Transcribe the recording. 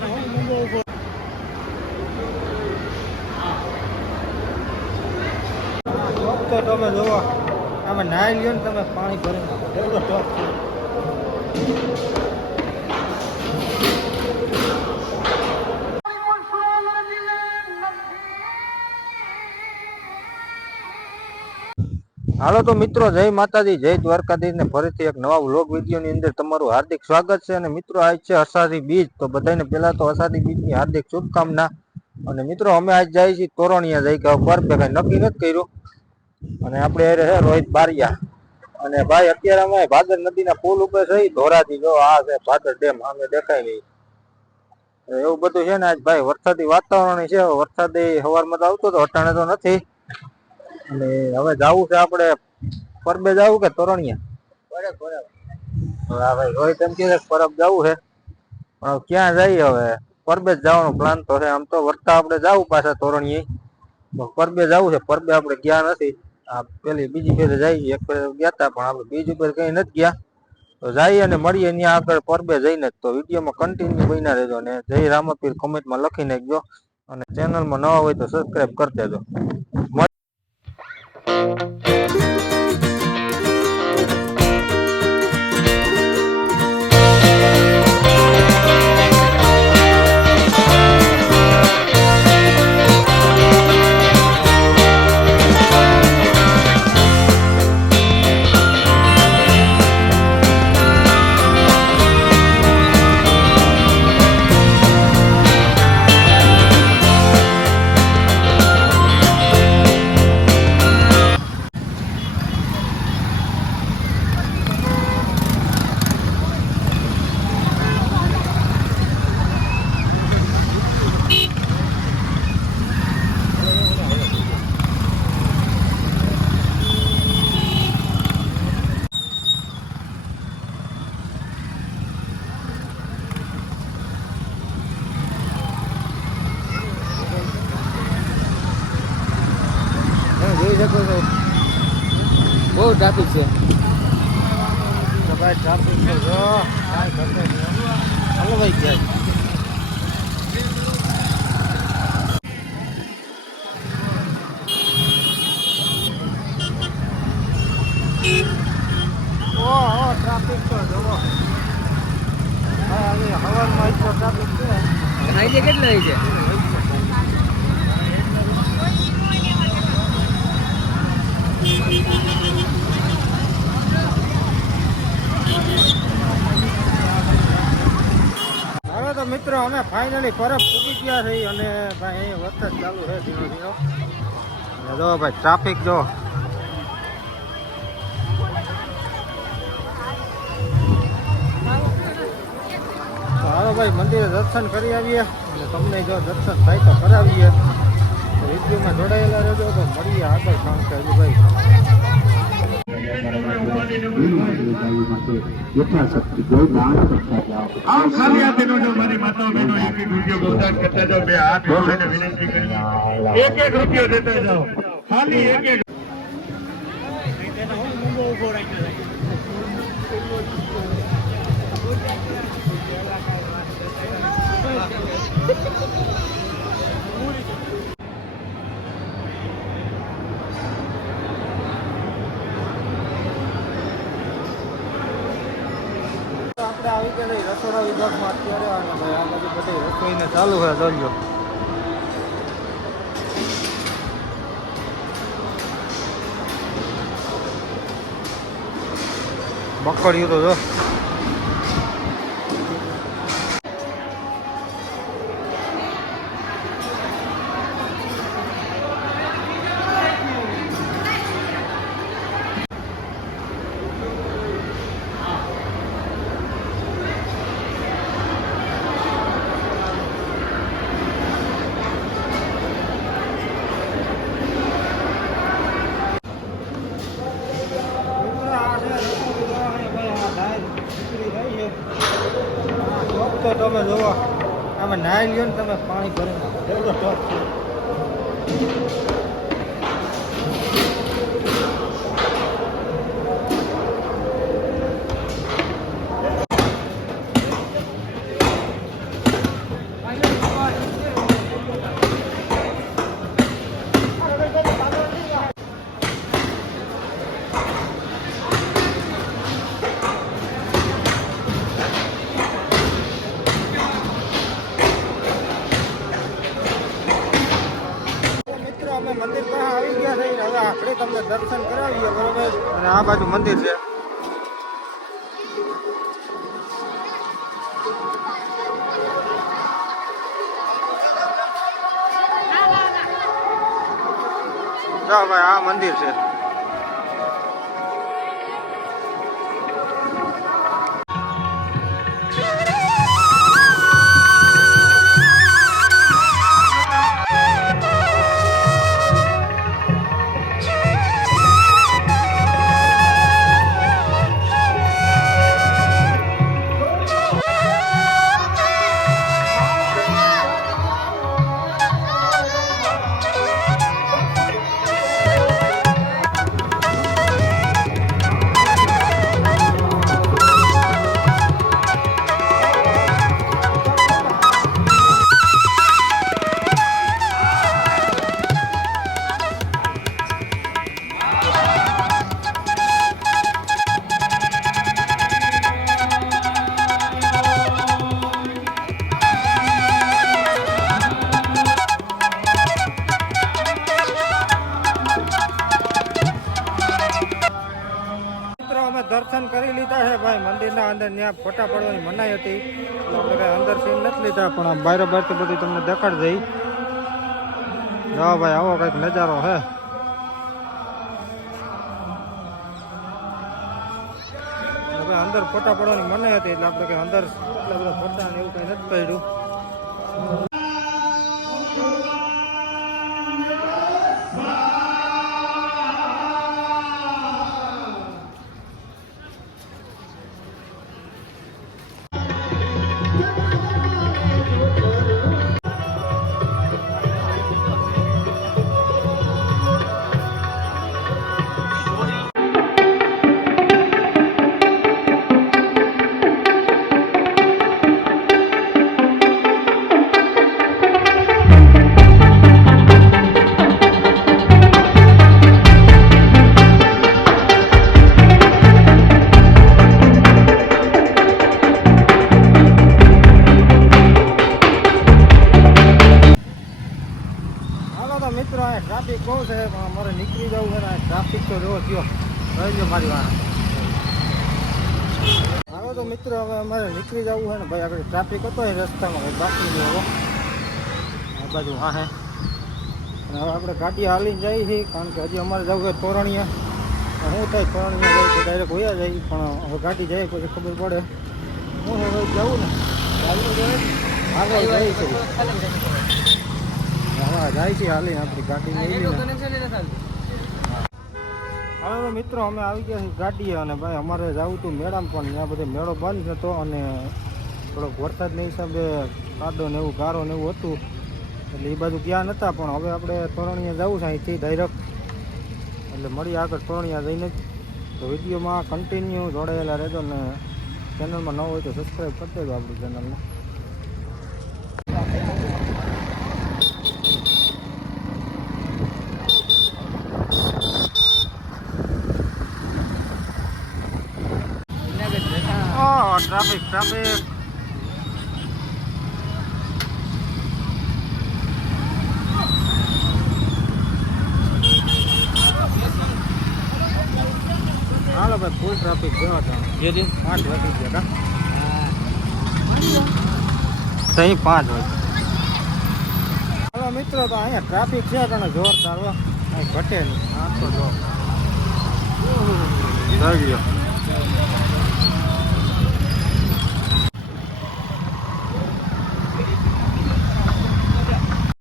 તો તમે જુઓ આમાં નાહી લ્યો ને તમે પાણી ભરી નાખો એટલો ટોપ છે. હાલો તો મિત્રો, જય માતાજી, જય દ્વારકાધીશ ને ફરીથી એક નવા વ્લોગ વિડીયો ની અંદર તમારું હાર્દિક સ્વાગત છે. અને મિત્રો આજ છે અષાઢી બીજ, તો બધાને પેલા તો અષાઢી બીજ ની હાર્દિક શુભકામના. અને મિત્રો અમે આજ જાય છીએ તોરણિયા, જઈ કે પરબે કઈ નક્કી નથી કર્યું. અને આપણે એ રહે રોહિત બારિયા. અને ભાઈ અત્યારે અમે ભાદર નદીના પુલ ઉપર છે, ધોરાજી જો આ છે ભાદર ડેમ સામે દેખાય નહીં. એવું બધું છે ને આજ ભાઈ વરસાદી વાતાવરણ છે. વરસાદી સવારમાં તો આવતો તો, અટાણે તો નથી. અને હવે જવું છે આપણે પરબે જવું કે તોરણિયા? હા ભાઈ રોહિત એમ કે પરબ જવું છે, પણ ક્યાં જઈએ હવે? પરબે જ જવાનો પ્લાન તો છે. આમ તો વર્તા આપણે જવું પાછા તોરણિયા, પરબે જવું છે. પરબે આપણે ગયા નથી. આ પેલી બીજી ફેરે જઈએ, એક ફેરે ગયા હતા પણ આપણે બીજ ઉપર કઈ નથી ગયા. તો જઈએ અને મળીએ ત્યાં આગળ પરબે જઈને. તો વિડીયોમાં કન્ટિન્યુ બન્યા રહેજો અને જય રામપીર કોમેન્ટમાં લખી નાખજો. અને ચેનલમાં નવા હોય તો સબસ્ક્રાઇબ કરી દેજો. બહુ ટ્રાફિક છે તો ભાઈ, ટ્રાફિક તો જો કાંઈ કરતો હાલો ભાઈ ક્યાં ટ્રાફિક તો જોવો ભાઈ. હવામાં એટલો ટ્રાફિક છે. કેટલા છે? હવે તો મિત્રો અમે ફાઇનલી પરબ પૂકી ગયા છે. અને ભાઈ અહીં વરસાદ ચાલુ છે ધીરો ધીરો. જો ભાઈ ટ્રાફિક જો. હાલો ભાઈ મંદિરે દર્શન કરી આવીએ અને તમને જો દર્શન થાય તો કરાવીએ. વિડીયોમાં જોડાયેલા રહેજો તો મળીએ આગળ. કારણ કે હજુ ભાઈ યથાશક્તિ કોઈ દાન કરતા જાઓ. આવ ખાલી આ બહેનો જો મારી માતાઓ બહેનો એક એક રૂપિયો ગૌદાન કરતા જાઓ. બે હાથ જોડીને વિનંતી કરી એક એક રૂપિયો દેતા જાઓ. ખાલી એક એક આપણે આવી ગયા રસોડા વિભાગમાં અત્યારે. અને ભાઈ આ બધી બધી રસોઈને ચાલુ છે જોજો. બકડ્યું તો જો. તો તમે જુઓ આમાં નાહી લ્યો ને તમે પાણી ભરી નાખો એટલો ટોપ છે. તમને દર્શન કરાવીએ બરોબર. અને આ બાજુ મંદિર છે. જો ભાઈ આ મંદિર છે. દર્શન કરી લીધા છે ભાઈ મંદિરના અંદર. ત્યાં ફોટા પડવાની મનાઈ હતી એટલે આપણે કઈ અંદર સીન નથી લીધા, પણ બહાર બહારથી બધું તમને દેખાડી દઈ. જાઓ ભાઈ આવો કઈક નજારો છે. ભાઈ અંદર ફોટા પડવાની મનાઈ હતી એટલે આપણે કઈ અંદર એટલા બધા ફોટા ને એવું કઈ નથી પડ્યું. મિત્રો આ ટ્રાફિક બહુ છે પણ અમારે નીકળી જવું છે ને ટ્રાફિક તો જોવો થયો રહી ગયો મારી વાત. હાલો તો મિત્રો હવે અમારે નીકળી જવું છે ને ભાઈ. આગળ ટ્રાફિક હતો એ રસ્તામાં કંઈ બાકી નહીં. હવે આ બાજુ હા હે અને હવે આપણે ગાડી હાલીને જઈએ છીએ કારણ કે હજી અમારે જવું છે તોરણીયા. શું થાય તોરણીયા જાય તો ડાયરેક્ટ હોયા જાય, પણ હવે ગાડી જાય પછી ખબર પડે. હું હવે જવું ને આગળ જઈએ છીએ જાય છે હાલી આપણી ગાડી. હવે મિત્રો અમે આવી ગયા છીએ ગાડીએ અને ભાઈ અમારે જવું હતું મેળામાં, પણ ત્યાં બધે મેળો બંધ હતો અને થોડોક વરસાદના હિસાબે કાદો ને એવું ગારો ને એવું હતું એટલે એ બાજુ ગયા નહોતા. પણ હવે આપણે તોરણીયા જવું છે અહીંથી ડાયરેક્ટ, એટલે મળીએ આગળ તોરણીયા જઈને જ. તો વિડીયોમાં કન્ટિન્યુ જોડાયેલા રહેજો ને ચેનલમાં ન હોય તો સબસ્ક્રાઈબ કરી દેજો આપણી ચેનલને. ટ્રાફિક ટ્રાફિક હાલો ભાઈ ફૂલ ટ્રાફિક ગયો હતો. 5 વાગી ગયા કા સહી 5 વાગે. હાલો મિત્રો તો અહીંયા ટ્રાફિક છે તને જોરદાર અહીં ઘટે નહીં. આ તો જો